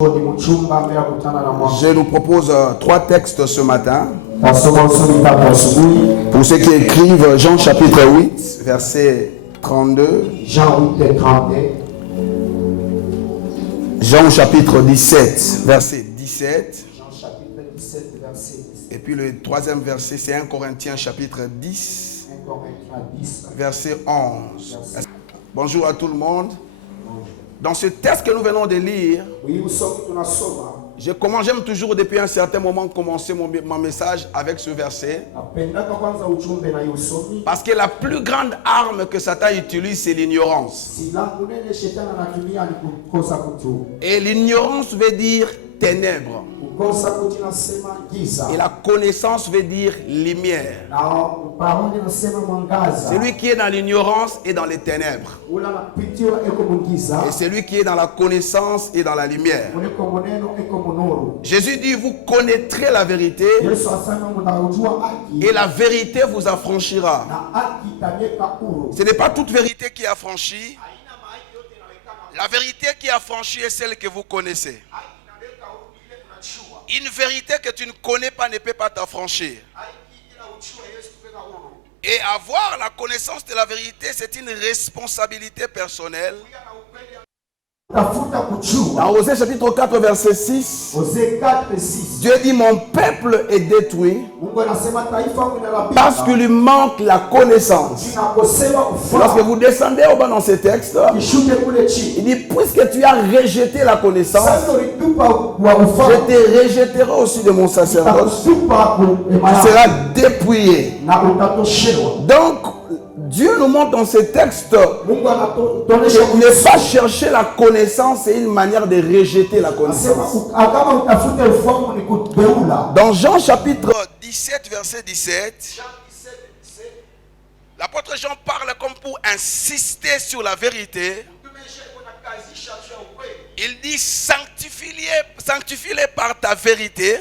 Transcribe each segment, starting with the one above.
Je nous propose 3 textes ce matin. Pour ceux qui écrivent, Jean chapitre 8, verset 32. Jean 8, 32. Jean chapitre 17, verset 17. Jean chapitre 17, verset 17. Et puis le troisième verset, c'est 1 Corinthiens chapitre 10, 1 Corinthiens 10, verset 11. Bonjour à tout le monde. Dans ce texte que nous venons de lire, j'aime toujours depuis un certain moment commencer mon message avec ce verset. Parce que la plus grande arme que Satan utilise, c'est l'ignorance. Et l'ignorance veut dire ténèbres. Et la connaissance veut dire lumière. Celui qui est dans l'ignorance est dans les ténèbres. Et celui qui est dans la connaissance est dans la lumière. Jésus dit, vous connaîtrez la vérité et la vérité vous affranchira. Ce n'est pas toute vérité qui est affranchie. La vérité qui est affranchie est celle que vous connaissez. Une vérité que tu ne connais pas ne peut pas t'affranchir. Et avoir la connaissance de la vérité, c'est une responsabilité personnelle. Dans Osée chapitre 4, verset 6, Dieu dit, mon peuple est détruit parce qu'il lui manque la connaissance. Lorsque vous descendez au bas dans ce texte, il dit, puisque tu as rejeté la connaissance, je te rejetterai aussi de mon sacerdoce. Tu seras dépouillé. Donc, Dieu nous montre dans ce texte que ne pas chercher la connaissance, c'est une manière de rejeter la connaissance. Dans Jean chapitre 17, verset 17, l'apôtre Jean parle comme pour insister sur la vérité. Il dit, sanctifie-les par ta vérité.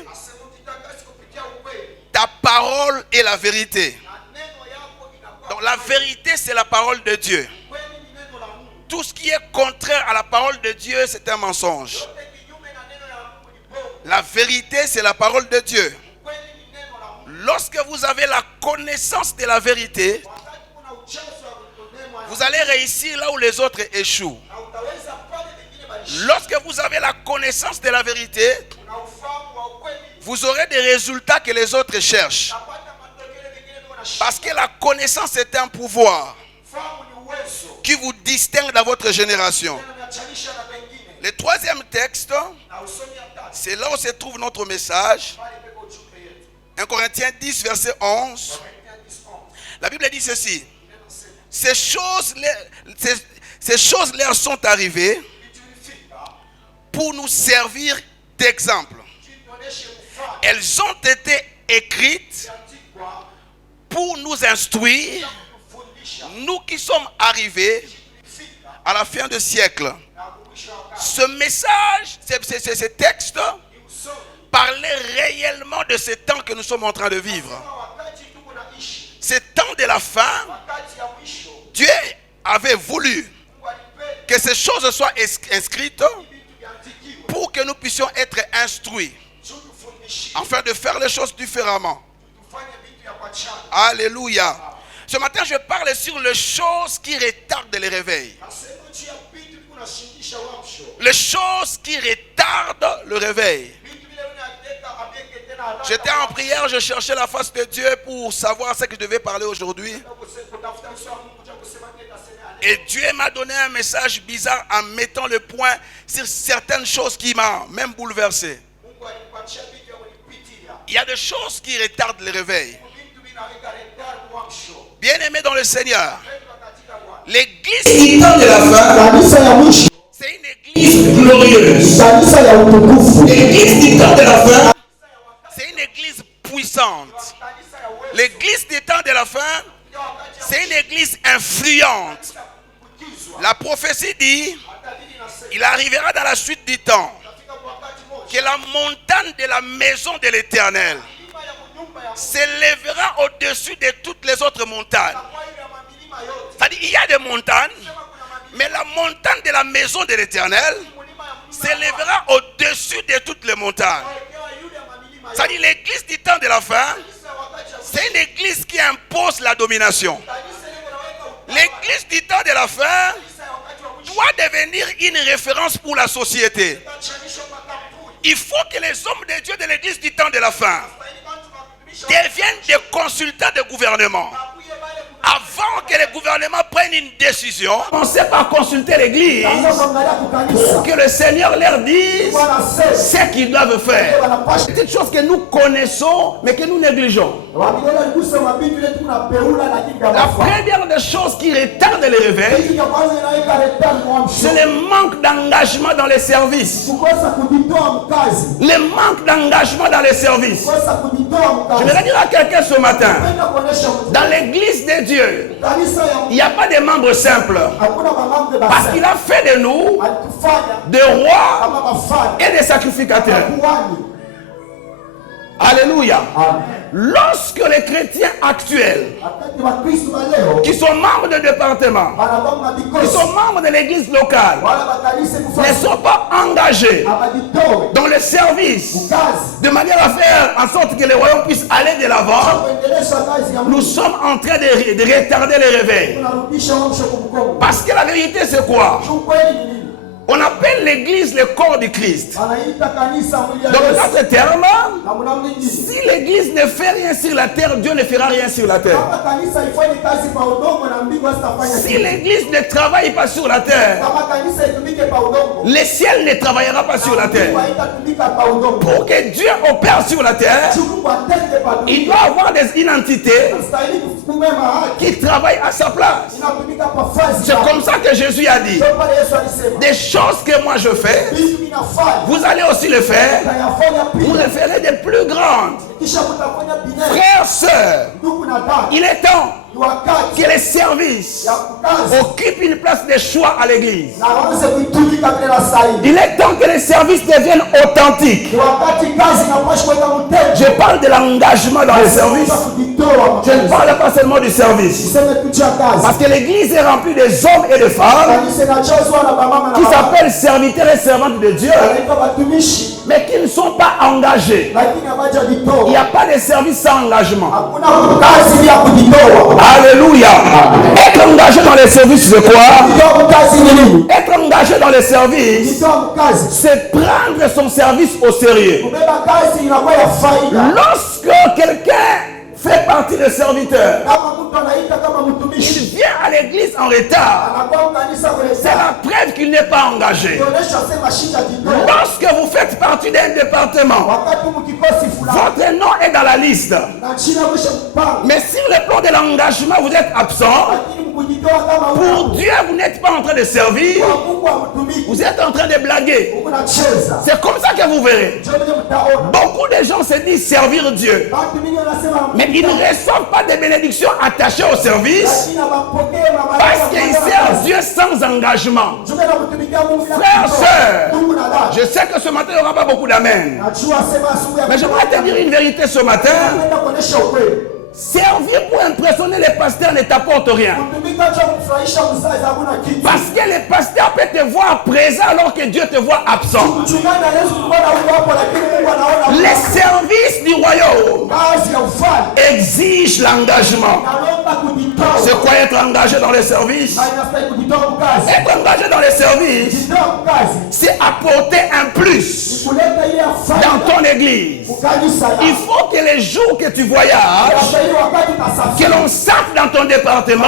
Ta parole est la vérité. Donc la vérité, c'est la parole de Dieu. Tout ce qui est contraire à la parole de Dieu, c'est un mensonge. La vérité, c'est la parole de Dieu. Lorsque vous avez la connaissance de la vérité, vous allez réussir là où les autres échouent. Lorsque vous avez la connaissance de la vérité, vous aurez des résultats que les autres cherchent. Parce que la connaissance est un pouvoir qui vous distingue dans votre génération. Le troisième texte, c'est là où se trouve notre message. 1 Corinthiens 10, verset 11. La Bible dit ceci. Ces choses leur sont arrivées pour nous servir d'exemple. Elles ont été écrites pour nous instruire, nous qui sommes arrivés à la fin du siècle. Ce message, ce texte parlait réellement de ce temps que nous sommes en train de vivre. Ce temps de la fin, Dieu avait voulu que ces choses soient inscrites pour que nous puissions être instruits, afin de faire les choses différemment. Alléluia. Ce matin, je parle sur les choses qui retardent le réveil. Les choses qui retardent le réveil. J'étais en prière, je cherchais la face de Dieu pour savoir ce que je devais parler aujourd'hui. Et Dieu m'a donné un message bizarre en mettant le point sur certaines choses qui m'ont même bouleversé. Il y a des choses qui retardent le réveil. Bien-aimés dans le Seigneur, l'église du temps de la fin, c'est une église glorieuse. L'église du temps de la fin, c'est une église puissante. L'église du temps de la fin, c'est une église influente. La prophétie dit, il arrivera dans la suite du temps que la montagne de la maison de l'Éternel s'élèvera au-dessus de toutes les autres montagnes. C'est-à-dire, il y a des montagnes, mais la montagne de la maison de l'Éternel s'élèvera au-dessus de toutes les montagnes. Ça dit l'église du temps de la fin, c'est une église qui impose la domination. L'église du temps de la fin doit devenir une référence pour la société. Il faut que les hommes de Dieu de l'église du temps de la fin deviennent des consultants de gouvernement. Avant que les gouvernements prennent une décision, on sait pas consulter l'église pour que le Seigneur leur dise ce qu'ils doivent faire. C'est une chose que nous connaissons mais que nous négligeons. La première des choses qui retarde le réveil, c'est le manque d'engagement dans les services. Le manque d'engagement dans les services. Je vais dire à quelqu'un ce matin, dans l'église de Dieu, il n'y a pas de membres simples. Parce qu'il a fait de nous des rois et des sacrificateurs. Alléluia. Lorsque les chrétiens actuels qui sont membres de département, qui sont membres de l'église locale, ne sont pas engagés dans le service de manière à faire en sorte que le royaume puisse aller de l'avant, nous sommes en train de retarder le réveil. Parce que la vérité c'est quoi? On appelle l'église le corps du Christ. Dans notre terme, si l'église ne fait rien sur la terre, Dieu ne fera rien sur la terre. Si l'église ne travaille pas sur la terre, le ciel ne travaillera pas sur la terre. Pour que Dieu opère sur la terre, il doit avoir des identités qui travaillent à sa place. C'est comme ça que Jésus a dit. Des choses que moi je fais, vous allez aussi le faire. Vous le ferez des plus grandes. Frères, sœurs, il est temps que les services occupent une place de choix à l'église. Il est temps que les services deviennent authentiques. Je parle de l'engagement dans les services. Je ne parle pas seulement du service. Parce que l'église est remplie des hommes et de femmes qui s'appellent serviteurs et servantes de Dieu, mais qui ne sont pas engagés. Il n'y a pas de service sans engagement. Alléluia. Être engagé dans les services, c'est quoi? Être engagé dans les services, c'est prendre son service au sérieux. Lorsque quelqu'un fait partie des serviteurs, il vient à l'église en retard, c'est la preuve qu'il n'est pas engagé. Lorsque vous faites partie d'un département, votre nom est dans la liste, mais sur le plan de l'engagement vous êtes absent. Pour Dieu, vous n'êtes pas en train de servir, vous êtes en train de blaguer. C'est comme ça que vous verrez. Beaucoup de gens se disent servir Dieu, mais ils ne reçoivent pas de bénédictions attachées au service parce qu'ils servent Dieu sans engagement. Frères, sœurs, je sais que ce matin il n'y aura pas beaucoup d'amen, mais j'aimerais te dire une vérité ce matin. Servir pour impressionner les pasteurs ne t'apporte rien. Parce que les pasteurs peuvent te voir présent alors que Dieu te voit absent. Les services du royaume exigent l'engagement. C'est quoi être engagé dans les services? Être engagé dans les services, c'est apporter un plus dans ton église. Il faut que les jours que tu voyages, que l'on sache dans ton département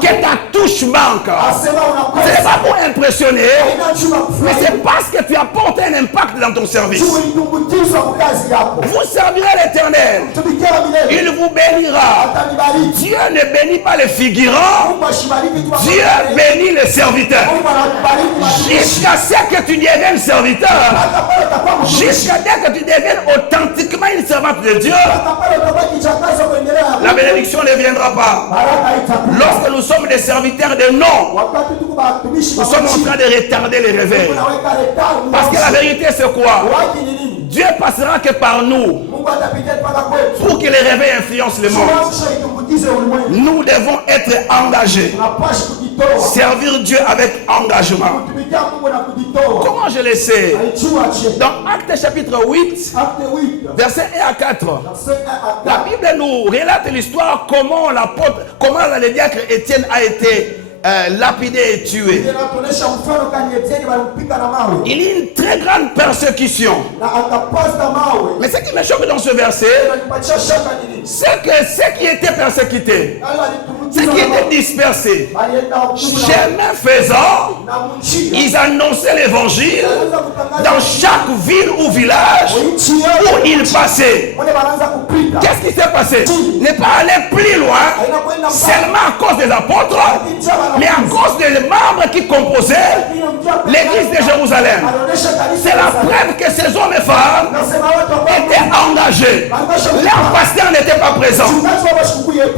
que ta touche manque. Ce n'est pas pour impressionner, mais c'est parce que tu apportes un impact dans ton service. Vous servirez l'Éternel, il vous bénira. Dieu ne bénit pas les figurants, Dieu bénit les serviteurs. Jusqu'à ce que tu deviennes serviteur, jusqu'à ce que tu deviennes authentiquement une servante de Dieu, la bénédiction ne viendra pas. Lorsque nous sommes des serviteurs de nom, nous sommes en train de retarder les réveils. Parce que la vérité c'est quoi? Dieu passera que par nous pour que les réveils influencent le monde. Nous devons être engagés. Servir Dieu avec engagement. Comment je le sais? Dans Actes chapitre 8, versets 1 à 4, la Bible nous relate l'histoire comment le diacre Étienne a été lapidé et tué. Il y a une très grande persécution. Mais ce qui me choque dans ce verset, c'est que ceux qui étaient persécutés, ceux qui étaient dispersés, chemin faisant, ils annonçaient l'évangile dans chaque ville ou village où ils passaient. Qu'est-ce qui s'est passé? N'est pas allé plus loin seulement à cause des apôtres, mais à cause des membres qui composaient l'église de Jérusalem. C'est la preuve que ces hommes et femmes étaient engagés. Leurs pasteurs n'étaient pas présents.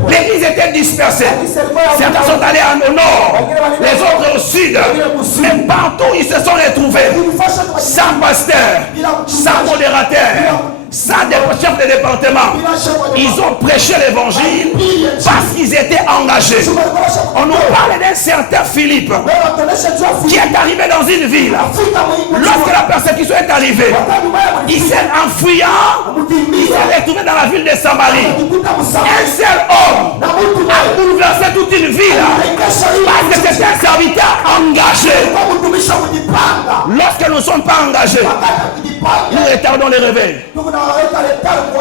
L'église était dispersée. Certains sont allés au nord, les autres au sud. Mais partout ils se sont retrouvés sans pasteur, sans modérateur, sans des chefs de département. Ils ont prêché l'évangile parce qu'ils étaient engagés. On nous parle d'un certain Philippe qui est arrivé dans une ville. Lorsque la persécution est arrivée, il s'est enfuyant, il s'est retrouvé dans la ville de Samarie. Un seul homme a bouleversé toute une ville parce que c'était un serviteur engagé. Lorsque nous ne sommes pas engagés, nous retardons les réveils.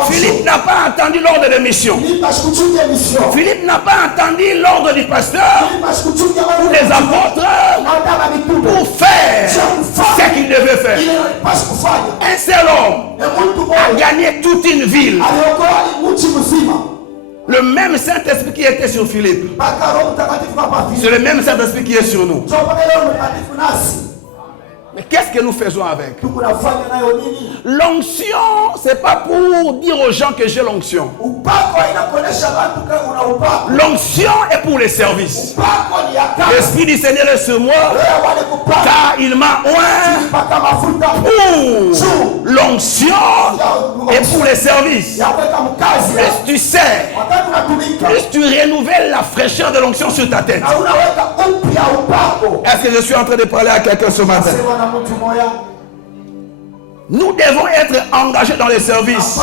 Philippe n'a pas entendu l'ordre de mission. Philippe n'a pas entendu l'ordre du pasteur ou des apôtres pour faire ce qu'il devait faire. Un seul homme a gagné toute une ville. Le même Saint-Esprit qui était sur Philippe, c'est le même Saint-Esprit qui est sur nous. Mais qu'est-ce que nous faisons avec? L'onction, c'est pas pour dire aux gens que j'ai l'onction. L'onction est pour les services. L'Esprit du Seigneur est sur moi, car il m'a oint pour l'onction et pour les services. Plus tu sais, plus tu renouvelles la fraîcheur de l'onction sur ta tête. Est-ce que je suis en train de parler à quelqu'un ce matin? Nous devons être engagés dans les services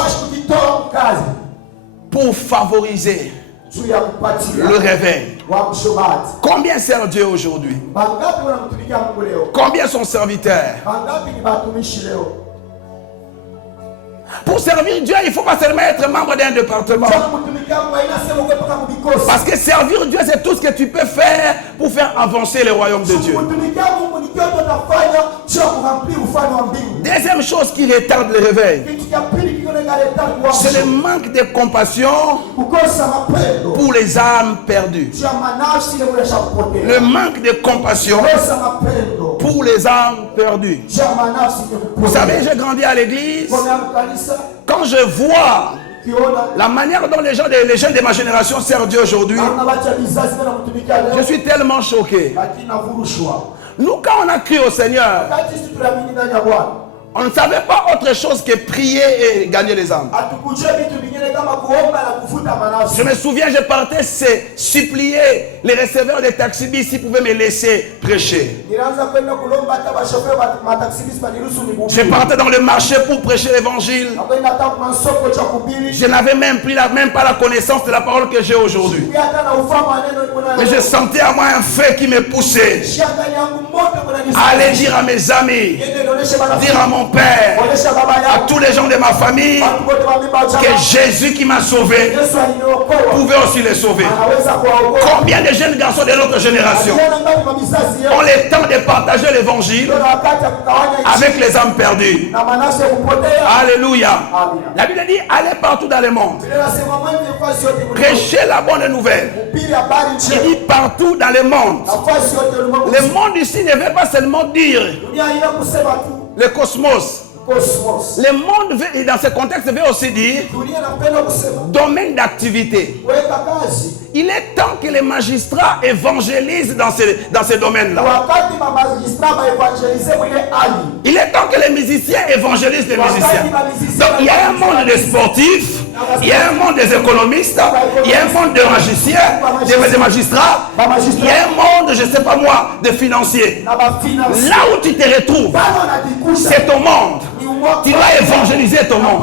pour favoriser le réveil. Combien sert Dieu aujourd'hui? Combien sont serviteurs? Pour servir Dieu, il ne faut pas seulement être membre d'un département. Parce que servir Dieu, c'est tout ce que tu peux faire pour faire avancer le royaume de Dieu. Deuxième chose qui retarde le réveil, c'est le manque de compassion pour les âmes perdues. Le manque de compassion pour les âmes perdues. Vous savez, j'ai grandi à l'église. Quand je vois la manière dont les jeunes de ma génération servent Dieu aujourd'hui, je suis tellement choqué. Nous, quand on a cru au Seigneur, on ne savait pas autre chose que prier et gagner les âmes. Je me souviens, je partais supplier les receveurs des taxibis s'ils pouvaient me laisser prêcher. Je partais dans le marché pour prêcher l'évangile. Je n'avais même pas la connaissance de la parole que j'ai aujourd'hui. Mais je sentais à moi un feu qui me poussait à aller dire à mes amis, dire à mon père, à tous les gens de ma famille, que Jésus qui m'a sauvé pouvait aussi les sauver. Combien de jeunes garçons de notre génération ont le temps de partager l'évangile avec les âmes perdues? Alléluia. La Bible dit, allez partout dans le monde, prêchez la bonne nouvelle. Il dit partout dans le monde. Le monde ici ne veut pas seulement dire le cosmos. Le monde, dans ce contexte, veut aussi dire domaine d'activité. Il est temps que les magistrats évangélisent dans ces domaines-là. Il est temps que les musiciens évangélisent les musiciens. Donc il y a un monde de sportifs, Il y a un monde des économistes, il y a un monde des magiciens, des magistrats, il y a un monde, je ne sais pas moi, des financiers. Là où tu te retrouves, c'est ton monde. Tu dois évangéliser ton monde.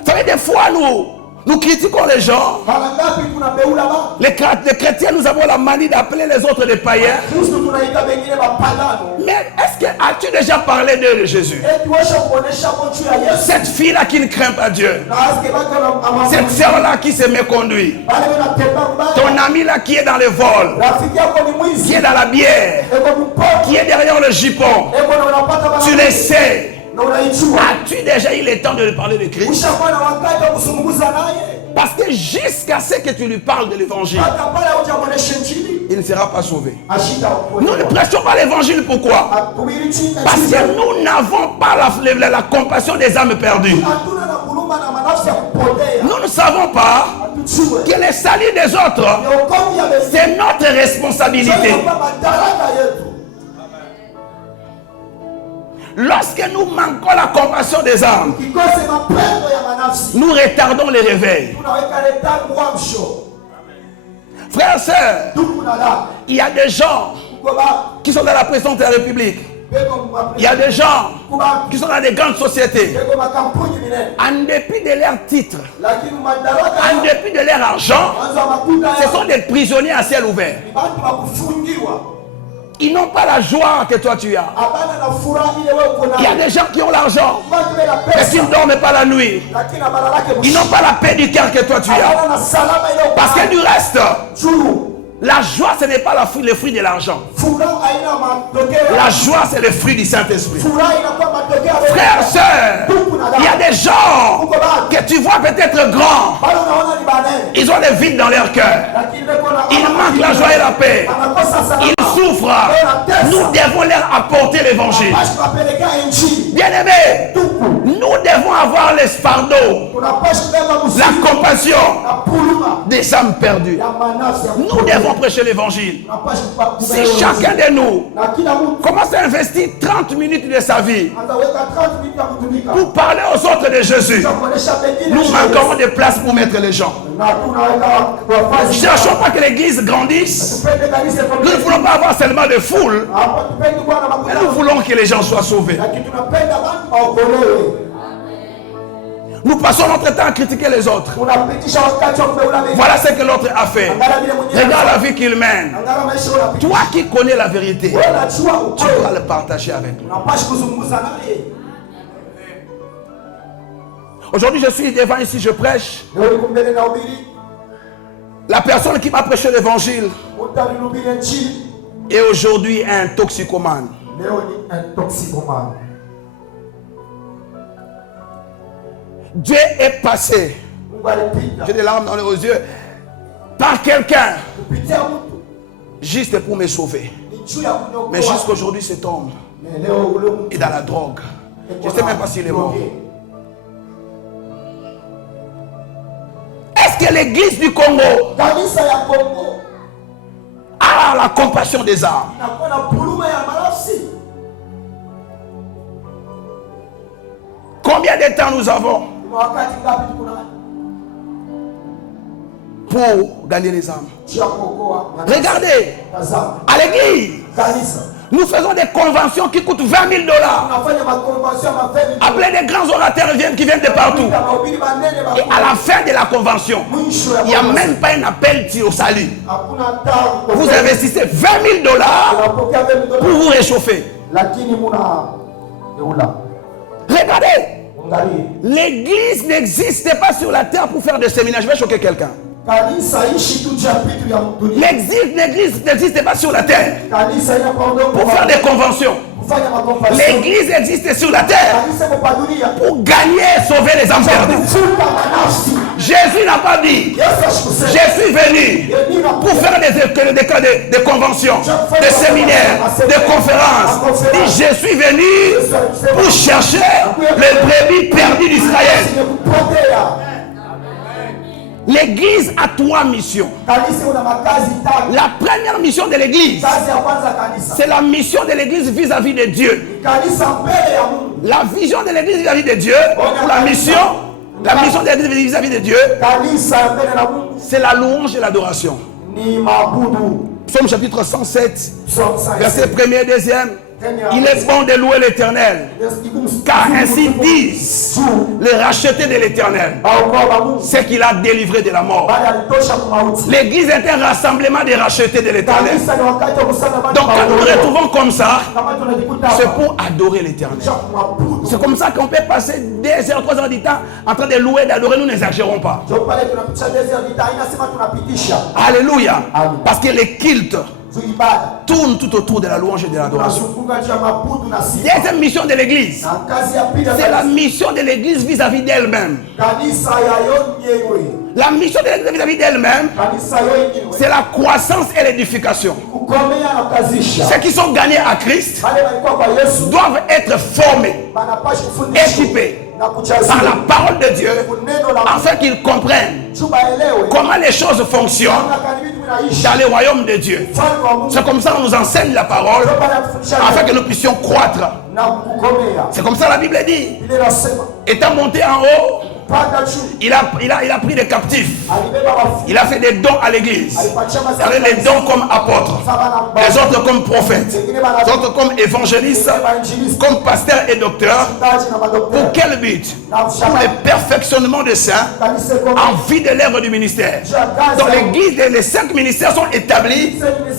Vous savez, des fois, nous critiquons les gens. Les chrétiens, nous avons la manie d'appeler les autres des païens. Mais est-ce que as-tu déjà parlé de Jésus? Cette fille-là qui ne craint pas Dieu. Cette sœur-là qui se méconduit. Ton ami-là qui est dans les vols. Qui est dans la bière. Qui est derrière le jupon. Tu le sais. As-tu déjà eu le temps de lui parler de Christ? Parce que jusqu'à ce que tu lui parles de l'évangile, il ne sera pas sauvé. Nous ne prêchons pas l'évangile, pourquoi? Parce que nous n'avons pas la compassion des âmes perdues. Nous ne savons pas que le salut des autres, c'est notre responsabilité. Lorsque nous manquons la compassion des âmes, nous retardons les réveils. Frères et sœurs, il y a des gens qui sont dans la présidence de la République. Il y a des gens qui sont dans des grandes sociétés. En dépit de leurs titres, en dépit de leur argent, ce sont des prisonniers à ciel ouvert. Ils n'ont pas la joie que toi tu as. Il y a des gens qui ont l'argent, mais qui ne dorment pas la nuit. Ils n'ont pas la paix du cœur que toi tu as. Parce que du reste, la joie, ce n'est pas le fruit de l'argent. La joie, c'est le fruit du Saint-Esprit. Frères, sœurs, il y a des gens que tu vois peut-être grands. Ils ont des vides dans leur cœur. Ils manquent la joie et la paix. Ils souffrent. Nous devons leur apporter l'évangile. Bien-aimés, nous devons avoir les fardeaux, la compassion des âmes perdues. Nous devons prêcher l'évangile. Si chacun de nous commence à investir 30 minutes de sa vie pour parler aux autres de Jésus, nous manquerons de place pour mettre les gens. Ne cherchons pas que l'église grandisse. Nous ne voulons pas avoir seulement de foule, mais nous voulons que les gens soient sauvés. Nous passons notre temps à critiquer les autres. Voilà ce que l'autre a fait. Regarde la vie qu'il mène. Toi qui connais la vérité, tu dois le partager avec nous. Aujourd'hui, je suis devant ici, je prêche. La personne qui m'a prêché l'évangile est aujourd'hui un toxicomane. Dieu est passé, j'ai des larmes dans les yeux, par quelqu'un juste pour me sauver. Mais jusqu'aujourd'hui, cet homme est dans la drogue. Je ne sais même pas s'il est mort. Est-ce que l'église du Congo a la compassion des âmes? Combien de temps nous avons pour gagner les âmes? Regardez, à l'église, nous faisons des conventions qui coûtent $20 000. Appelez des grands orateurs qui viennent de partout. Et à la fin de la convention, il n'y a même pas un appel au salut. Vous investissez $20 000 pour vous réchauffer. Regardez, l'église n'existe pas sur la terre pour faire des séminaires. Je vais choquer quelqu'un. L'église n'existe pas sur la terre pour faire des conventions. L'église existe sur la terre pour gagner et sauver les âmes perdues. Jésus n'a pas dit je suis venu pour faire des conventions, des séminaires, des conférences. Il dit je suis venu pour chercher les brebis perdues d'Israël. L'église a 3 missions. La première mission de l'église, c'est la mission de l'église vis-à-vis de Dieu. La vision de l'église vis-à-vis de Dieu, ou la mission de l'église vis-à-vis de Dieu, c'est la louange et l'adoration. Psaume chapitre 107, verset 1er et 2e. Il est bon de louer l'Éternel, car ainsi disent les rachetés de l'Éternel, c'est qu'il a délivré de la mort. L'église est un rassemblement des rachetés de l'Éternel. Donc quand nous nous retrouvons comme ça, c'est pour adorer l'Éternel. C'est comme ça qu'on peut passer 2 heures, 3 heures du temps en train de louer, d'adorer. Nous n'exagérons pas. Alléluia. Parce que les cultes tourne tout autour de la louange et de l'adoration. Deuxième mission de l'église, c'est la mission de l'église vis-à-vis d'elle-même. La mission de l'église vis-à-vis d'elle-même, c'est la croissance et l'édification. Ceux qui sont gagnés à Christ doivent être formés, équipés par la parole de Dieu, afin qu'ils comprennent comment les choses fonctionnent dans le royaume de Dieu. C'est comme ça qu'on nous enseigne la parole, afin que nous puissions croître. C'est comme ça la Bible dit. Étant monté en haut, il a pris des captifs. Il a fait des dons à l'église. Les dons comme apôtres, les autres comme prophètes, les autres comme évangélistes, comme pasteurs et docteurs. Pour quel but? Pour le perfectionnement des saints en vue de l'œuvre du ministère. Donc l'église et les 5 ministères sont établis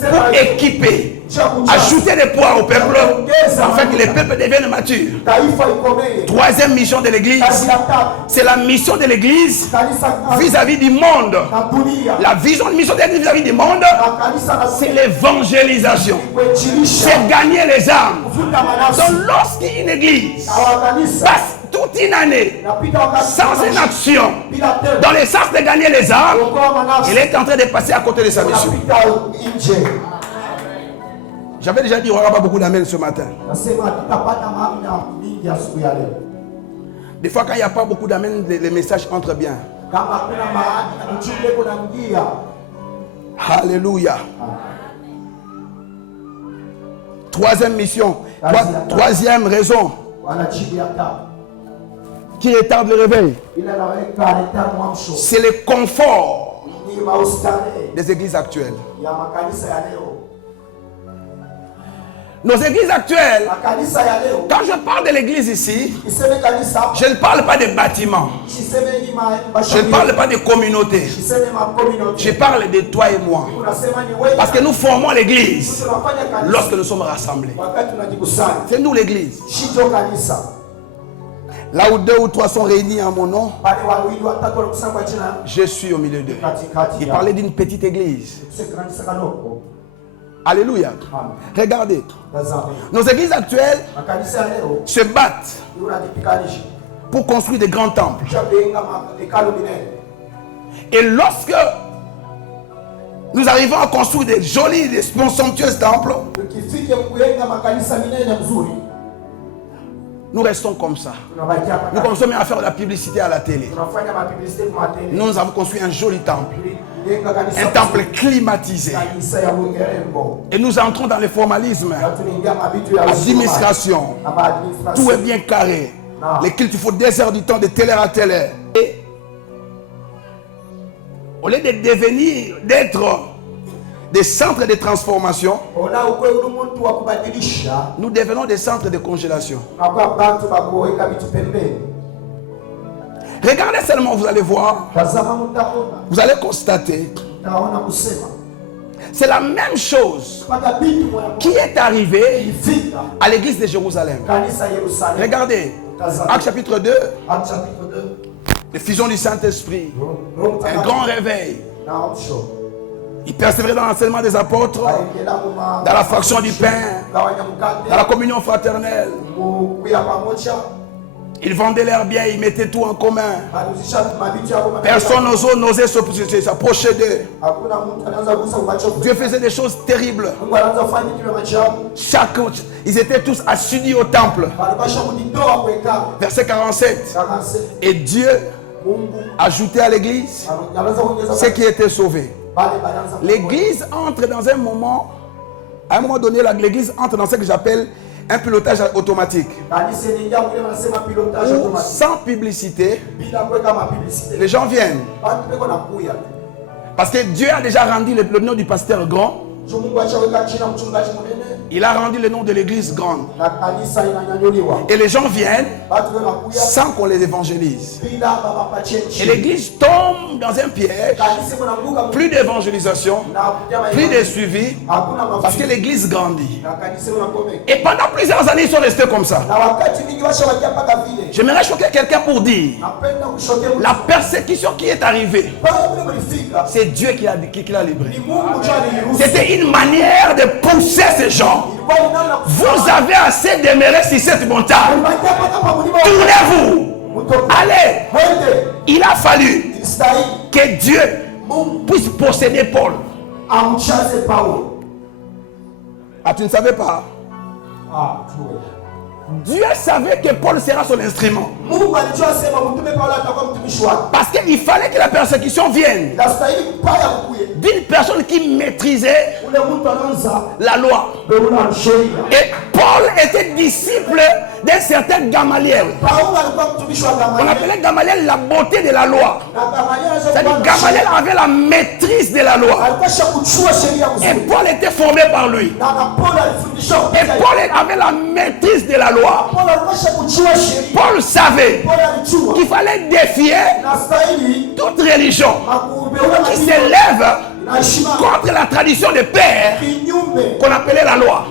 pour équiper, ajouter des poids au peuple afin que les peuples deviennent matures. Troisième mission de l'église, c'est la mission de l'église vis-à-vis du monde. La vision de mission de l'église vis-à-vis du monde, c'est l'évangélisation. C'est gagner les âmes. Donc lorsqu'une église passe toute une année sans une action dans le sens de gagner les âmes, il est en train de passer à côté de sa mission. J'avais déjà dit, il n'y aura pas beaucoup d'amen ce matin. Des fois, quand il n'y a pas beaucoup d'amen, les messages entrent bien. Alléluia. Troisième mission. Troisième raison qui retarde le réveil, c'est le confort des églises actuelles. Nos églises actuelles, quand je parle de l'église ici, je ne parle pas de bâtiments, je ne parle pas de communautés, je parle de toi et moi. Parce que nous formons l'église lorsque nous sommes rassemblés. C'est nous l'église. Là où 2 ou 3 sont réunis en mon nom, je suis au milieu d'eux. Il parlait d'une petite église. Alléluia. Regardez, nos églises actuelles se battent pour construire des grands temples. Et lorsque nous arrivons à construire des jolis, des somptueux temples, nous restons comme ça. Nous commençons à faire de la publicité à la télé. Nous avons construit un joli temple. Un temple climatisé. Et nous entrons dans le formalisme. L'administration. Tout est bien carré. Les cultes, il faut 2 heures du temps de telle heure à telle heure. Et au lieu de devenir, d'être des centres de transformation, nous devenons des centres de congélation. Regardez seulement, vous allez voir, vous allez constater, c'est la même chose qui est arrivée à l'église de Jérusalem. Regardez, Actes chapitre 2, l'effusion du Saint-Esprit, un grand réveil. Ils persévéraient dans l'enseignement des apôtres, dans la fraction du pain, dans la communion fraternelle. Ils vendaient leurs biens, ils mettaient tout en commun. Personne n'osait s'approcher d'eux. Dieu faisait des choses terribles. Ils étaient tous assidus au temple. Verset 47. Et Dieu ajouté à l'église ceux qui étaient sauvés. L'église entre dans un moment, à un moment donné, l'église entre dans ce que j'appelle un pilotage automatique. Où, sans publicité, les gens viennent. Parce que Dieu a déjà rendu le nom du pasteur grand. Il a rendu le nom de l'église grande. Et les gens viennent sans qu'on les évangélise. Et l'église tombe dans un piège. Plus d'évangélisation, plus de suivi, parce que l'église grandit. Et pendant plusieurs années, ils sont restés comme ça. J'aimerais choquer quelqu'un pour dire, la persécution qui est arrivée, c'est Dieu qui l'a livré. C'était une manière de pousser ces gens. Vous avez assez demeurer sur cette montagne. Tournez-vous. Allez. Il a fallu que Dieu puisse posséder Paul. Ah, tu ne savais pas? Dieu savait que Paul sera son instrument. Parce qu'il fallait que la persécution vienne d'une personne qui maîtrisait la loi. Et Paul était disciple d'un certain Gamaliel. On appelait Gamaliel la beauté de la loi. C'est-à-dire Gamaliel avait la maîtrise de la loi. Et Paul était formé par lui. Et Paul avait la maîtrise de la loi. Paul savait qu'il fallait défier toute religion qui s'élève contre la tradition des pères qu'on appelait la loi.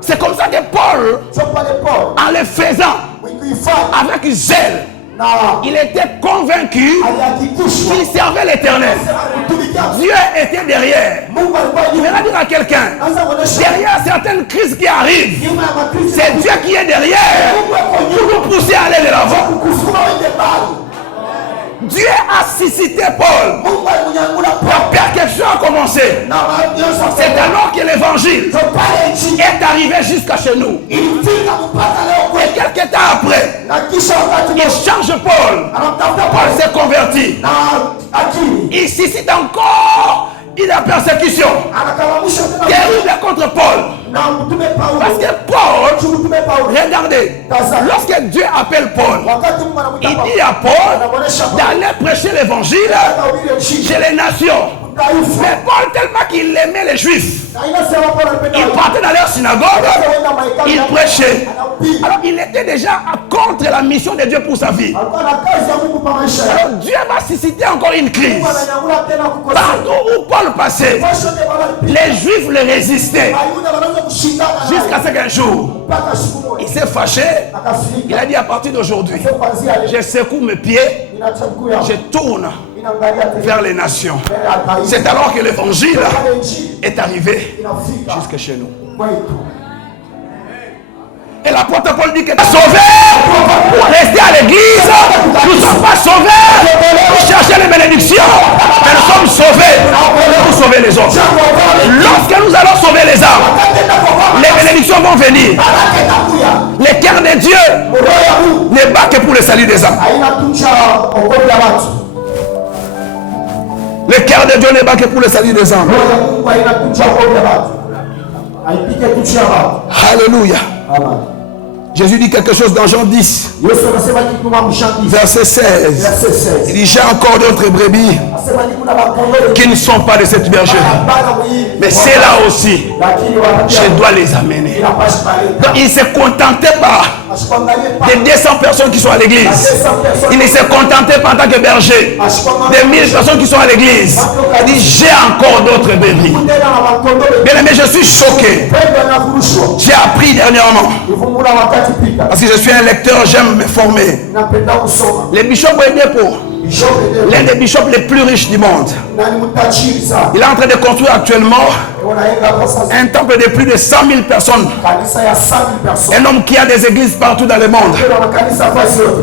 C'est comme ça que Paul, en le faisant avec zèle, il était convaincu qu'il servait l'Éternel. Dieu était derrière. Il va dire à quelqu'un, derrière certaines crises qui arrivent, c'est Dieu qui est derrière pour nous pousser à aller de l'avant. Dieu a suscité Paul. La persécution a commencé. C'est alors que l'évangile est arrivé jusqu'à chez nous. Et quelques temps après, il change Paul. Paul s'est converti. Il suscite encore une persécution terrible contre Paul. Parce que Paul, regardez, lorsque Dieu appelle Paul, il dit à Paul d'aller prêcher l'évangile chez les nations. Mais Paul, tellement qu'il aimait les Juifs, il partait dans leur synagogue, il prêchait. Alors il était déjà contre la mission de Dieu pour sa vie. Alors Dieu va susciter encore une crise. Partout où Paul passait, les Juifs le résistaient. Jusqu'à ce qu'un jour, il s'est fâché. Il a dit à partir d'aujourd'hui, je secoue mes pieds, je tourne vers les nations. C'est alors que l'évangile est arrivé jusque chez nous. Et l'apôtre Paul dit que sauvés pour rester à l'église, nous ne sommes pas sauvés pour chercher les bénédictions, mais nous sommes sauvés pour sauver les autres. Lorsque nous allons sauver les âmes, les bénédictions vont venir. Le cœur de Dieu n'est pas que pour le salut des âmes. Le cœur de Dieu n'est pas que pour le salut des âmes. Alléluia. Jésus dit quelque chose dans Jean 10, verset 16. Il dit, j'ai encore d'autres brebis qui ne sont pas de cette bergerie. Mais c'est là aussi, je dois les amener. Donc il ne se contentait pas des 200 personnes qui sont à l'église. Il ne se contentait pas en tant que berger des 1000 personnes qui sont à l'église. Il dit, j'ai encore d'autres brebis. Bien aimé, je suis choqué. J'ai appris dernièrement. Parce que je suis un lecteur, j'aime me former. Le bishop Wedepo, l'un des bishops les plus riches du monde, il est en train de construire actuellement un temple de plus de 100 000 personnes. Un homme qui a des églises partout dans le monde.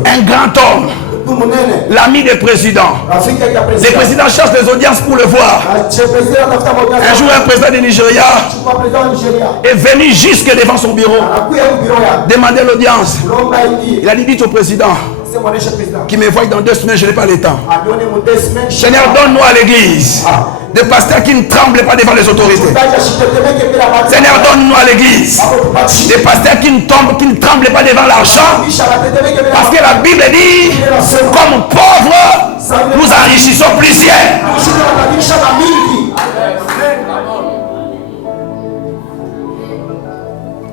Un grand homme. L'ami des présidents. Les présidents cherchent des audiences pour le voir. Un jour, un président du Nigeria est venu jusque devant son bureau demander l'audience. Il a dit, dites au président qui me voient dans 2 semaines, je n'ai pas le temps. Seigneur, donne-nous à l'église des pasteurs qui ne tremblent pas devant les autorités. Seigneur, donne-nous à l'église des pasteurs qui ne tremblent pas devant l'argent. Parce que la Bible dit, comme pauvres, nous enrichissons plusieurs.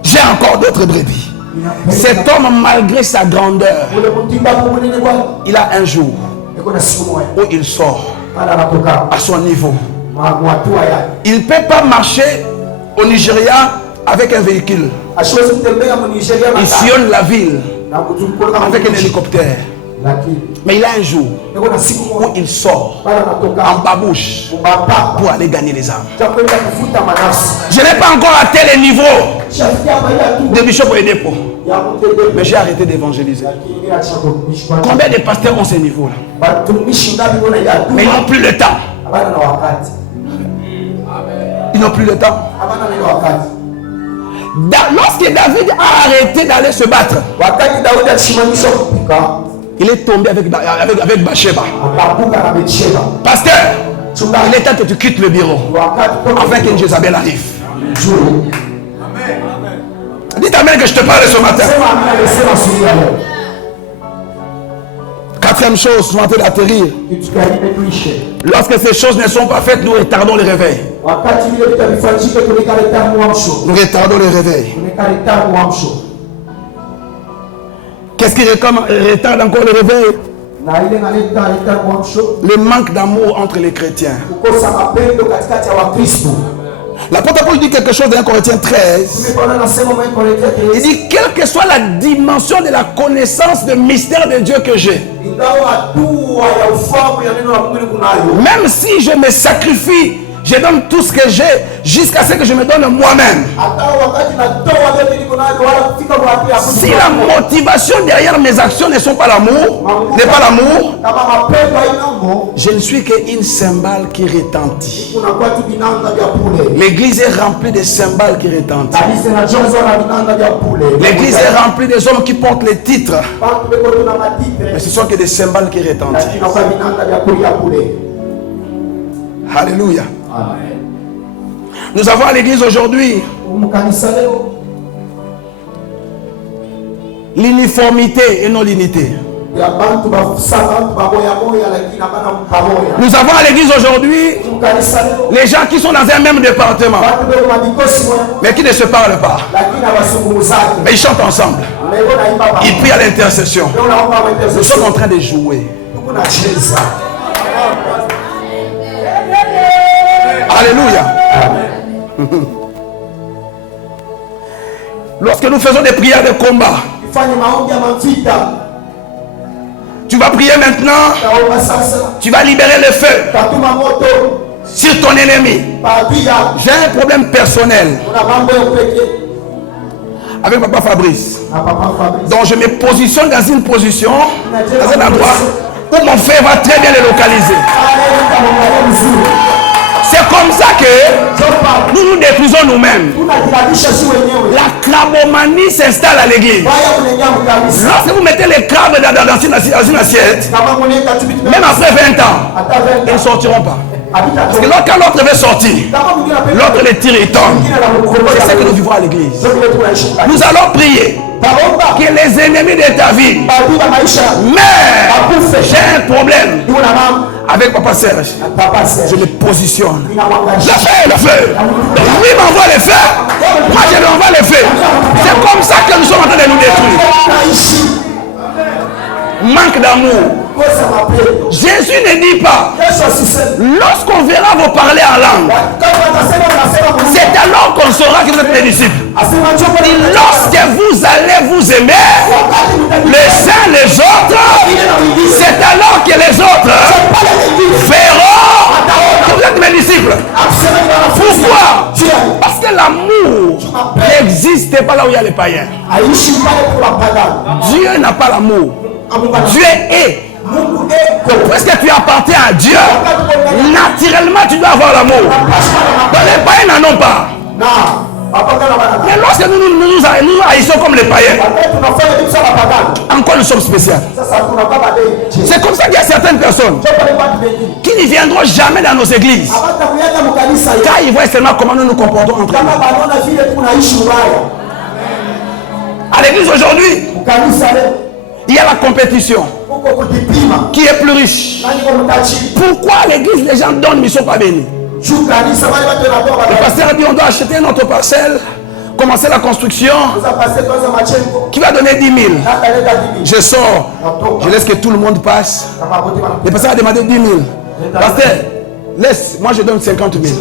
J'ai encore d'autres brebis. Cet homme, malgré sa grandeur, il a un jour où il sort à son niveau. Il ne peut pas marcher au Nigeria avec un véhicule. Il sillonne la ville avec un hélicoptère. Mais il a un jour où il sort en babouche pour aller gagner les âmes. Je n'ai pas encore atteint les niveaux de Bishop Oyedepo, mais j'ai arrêté d'évangéliser. Combien de pasteurs ont ces niveaux-là? Mais ils n'ont plus le temps. Ils n'ont plus le temps. Lorsque David a arrêté d'aller se battre, il est tombé avec Bathsheba. Pasteur, il est temps que tu quittes le bureau afin que Jézabel arrive. Dites amen que je te parle ce matin. Quatrième chose, je vais d'atterrir. Lorsque ces choses ne sont pas faites, nous retardons le réveil. Nous retardons le réveil. Qu'est-ce qui retarde encore le réveil? Le manque d'amour entre les chrétiens. L'apôtre Paul dit quelque chose dans 1 Corinthiens 13. Il dit, quelle que soit la dimension de la connaissance du mystère de Dieu que j'ai, même si je me sacrifie, je donne tout ce que j'ai jusqu'à ce que je me donne moi-même. Si la motivation derrière mes actions ne sont pas l'amour, n'est pas l'amour, je ne suis qu'une cymbale qui retentit. L'église est remplie de cymbales qui retentissent. L'église est remplie des hommes qui portent les titres, mais ce sont que des cymbales qui retentissent. Alléluia. Amen. Nous avons à l'église aujourd'hui l'uniformité et non l'unité. Nous avons à l'église aujourd'hui les gens qui sont dans un même département, mais qui ne se parlent pas. Mais ils chantent ensemble. Ils prient à l'intercession. Nous sommes en train de jouer. Alléluia. Lorsque nous faisons des prières de combat, tu vas prier maintenant, tu vas libérer le feu sur ton ennemi. J'ai un problème personnel avec Papa Fabrice. Donc je me positionne dans une position, dans un endroit où mon feu va très bien le localiser. C'est comme ça que nous nous détruisons nous-mêmes. La crabomanie s'installe à l'église. Lorsque vous mettez les crabes dans une assiette, même après 20 ans, ils ne sortiront pas. Parce que quand l'autre veut sortir, l'autre les tire et tombe. C'est ce que nous vivons à l'église. Nous allons prier que les ennemis de ta vie, mais j'ai un problème avec Papa Serge, je le positionne. Le feu. Lui m'envoie le feu, moi je lui envoie le feu. C'est comme ça que nous sommes en train de nous détruire. Manque d'amour. Jésus ne dit pas, lorsqu'on verra vous parler en langue, c'est alors qu'on saura que vous êtes des disciples. Et lorsque vous allez vous aimer les uns les autres, c'est alors que les autres verront que vous êtes mes disciples. Pourquoi? Parce que l'amour n'existe pas là où il y a les païens. Dieu n'a pas l'amour. Dieu est. Puisque tu appartiens à Dieu, naturellement tu dois avoir l'amour. Donc les païens n'en ont pas. Mais lorsque nous haïssons comme les païens, encore nous sommes spéciaux. C'est comme ça qu'il y a certaines personnes qui ne viendront jamais dans nos églises, car ils voient seulement comment nous nous comportons entre nous. À l'église aujourd'hui, il y a la compétition. Qui est plus riche? Pourquoi à l'église les gens donnent mais ils ne sont pas bénis? Le pasteur a dit on doit acheter notre parcelle, commencer la construction. Qui va donner 10 000? Je sors, je laisse que tout le monde passe. Le pasteur a demandé 10 000. Pasteur, laisse, moi je donne 50 000.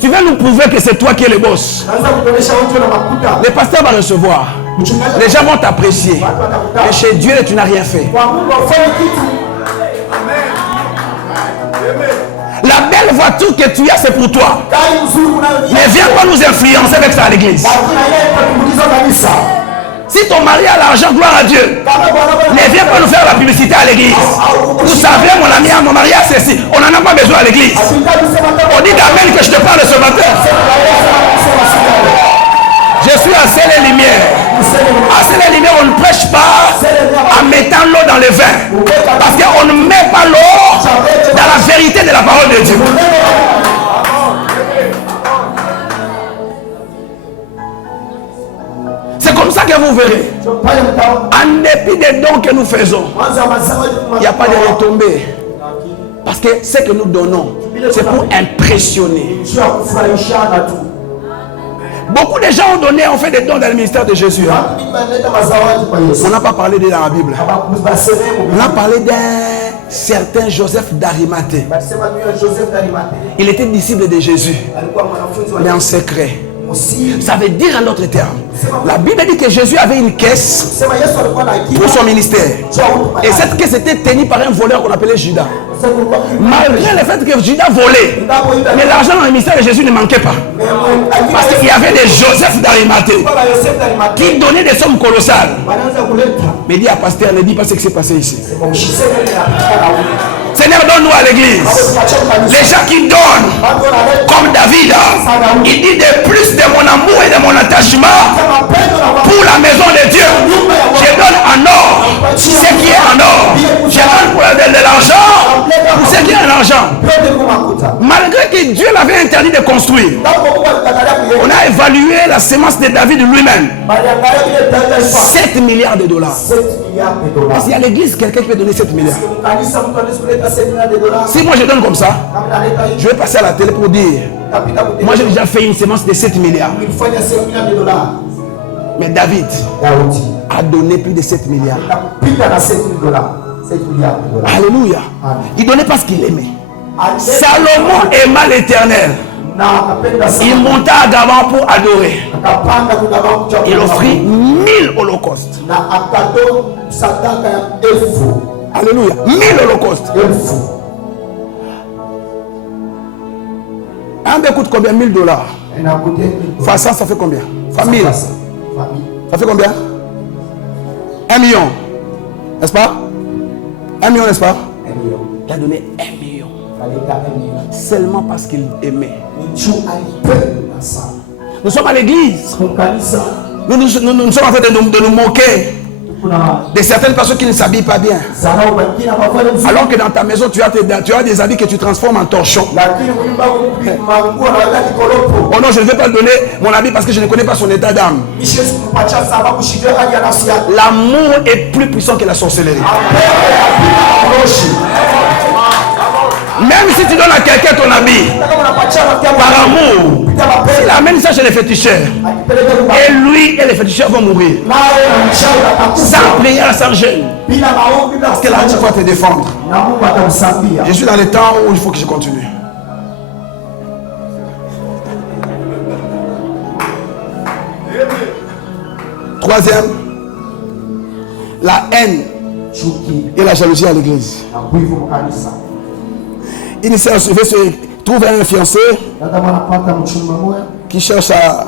Tu vas nous prouver que c'est toi qui es le boss. Le pasteur va recevoir. Les gens vont t'apprécier. Et chez Dieu, tu n'as rien fait. La belle voiture que tu as, c'est pour toi. Mais viens pas nous influencer avec ça à l'église. Si ton mari a l'argent, gloire à Dieu. Ne viens pas nous faire la publicité à l'église. Vous savez, mon ami, mon mari a ceci. On n'en a pas besoin à l'église. On dit d'amen que je te parle ce matin. Je suis à Ciel et Lumière. À Ciel et Lumière, on ne prêche pas en mettant l'eau dans le vin. Parce qu'on ne met pas l'eau dans la vérité de la parole de Dieu. C'est comme ça que vous verrez. En dépit des dons que nous faisons, il n'y a pas de retombées. Parce que ce que nous donnons, c'est pour impressionner. Beaucoup de gens ont donné, ont fait des dons dans le ministère de Jésus. On n'a pas parlé de dans la Bible. On a parlé d'un certain Joseph d'Arimathée. Il était disciple de Jésus, mais en secret. Ça veut dire en d'autres termes, la Bible dit que Jésus avait une caisse pour son ministère. Et cette caisse était tenue par un voleur qu'on appelait Judas. Malgré le fait que Judas volait, mais l'argent dans le ministère de Jésus ne manquait pas. Parce qu'il y avait des Joseph d'Arimathée qui donnaient des sommes colossales. Mais dis à pasteur, ne dis pas ce qui s'est passé ici. Seigneur, donne-nous à l'église. Les gens qui donnent, comme David, il dit de plus de mon amour et de mon attachement pour la maison de Dieu. Je donne en or ce qui est en or. Je donne pour de l'argent pour ce qui est en argent. Malgré que Dieu l'avait interdit de construire, on a évalué la sémence de David lui-même. 7 milliards de dollars. Parce qu'il y a l'église, quelqu'un qui peut donner 7 milliards. Si moi je donne comme ça, je vais passer à la télé pour dire, moi j'ai déjà fait une sémence de 7 milliards. Mais David a donné plus de 7 milliards. Alléluia. Il donnait parce qu'il aimait. Salomon aima l'Éternel. Il monta à Gabon pour adorer. Il offrit 1000 holocaustes. Alléluia. 1000 holocaustes. Un bé coûte combien? 1000 dollars. Fois 100, ça fait combien? Fois 1000. Ça fait combien? 1 million. N'est-ce pas? 1 million, n'est-ce pas? Il a donné 1 million. Seulement parce qu'il aimait. Nous sommes à l'église. Nous sommes en train de nous moquer de certaines personnes qui ne s'habillent pas bien. Alors que dans ta maison, tu as des habits que tu transformes en torchons. Oh non, je ne vais pas donner mon habit parce que je ne connais pas son état d'âme. L'amour est plus puissant que la sorcellerie. Même si tu donnes à quelqu'un ton habit par amour, il amène ça chez les féticheurs. Et lui et les féticheurs vont mourir. Sans prière, sans jeûne. Parce que l'argent va te défendre. Je suis dans le temps où il faut que je continue. Troisième, la haine et la jalousie à l'église. Il se trouve un fiancé qui cherche à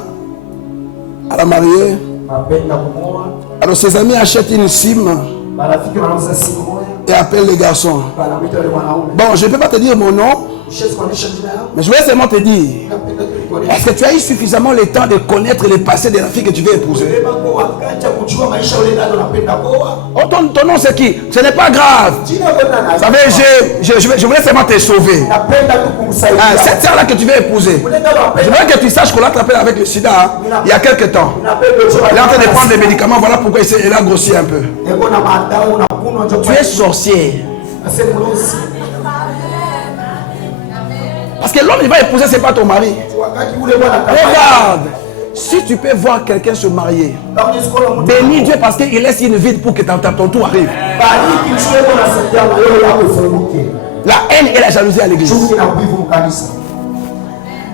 la marier. Alors ses amis achètent une SIM et appellent les garçons. Bon, je ne peux pas te dire mon nom. Mais je voulais seulement te dire, est-ce que tu as eu suffisamment le temps de connaître le passé de la fille que tu veux épouser? Oh, ton nom c'est qui? Ce n'est pas grave. Vous savez, je voulais seulement te sauver. Cette sœur-là que tu veux épouser, je voudrais que tu saches qu'on l'a attrapé avec le sida il y a quelques temps. Il est en train de prendre des médicaments, voilà pourquoi il a grossi un peu. Tu es sorcier. Parce que l'homme il va épouser, c'est pas ton mari. Regarde, si tu peux voir quelqu'un se marier, bénis Dieu parce qu'il laisse une vide pour que ton tour arrive. La haine et la jalousie à l'église.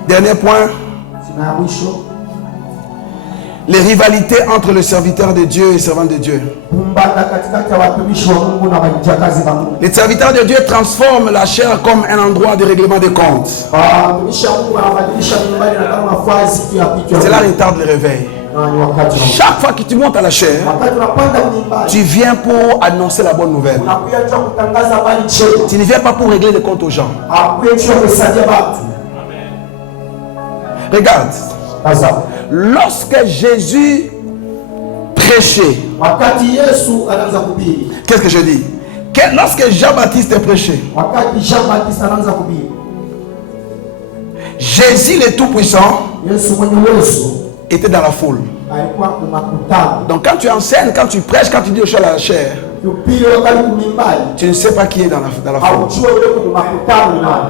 Dernier point. Les rivalités entre le serviteur de Dieu et le servant de Dieu. Les serviteurs de Dieu transforment la chair comme un endroit de règlement des comptes. Cela retarde le réveil. Chaque fois que tu montes à la chair, tu viens pour annoncer la bonne nouvelle. Tu ne viens pas pour régler les comptes aux gens. Regarde. Lorsque Jésus prêchait, qu'est-ce que je dis? Lorsque Jean-Baptiste prêchait, Jésus le Tout-Puissant était dans la foule. Donc quand tu enseignes, quand tu prêches, quand tu dis aux choses à la chair, tu ne sais pas qui est dans la foule.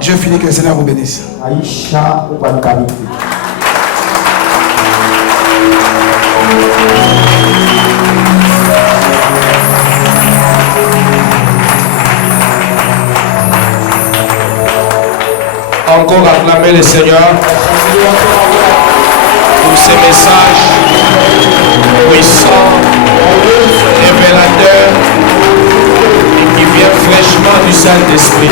Je finis, que le Seigneur vous bénisse. Encore acclamer le Seigneur pour ces messages puissants, révélateurs et qui viennent fraîchement du Saint-Esprit.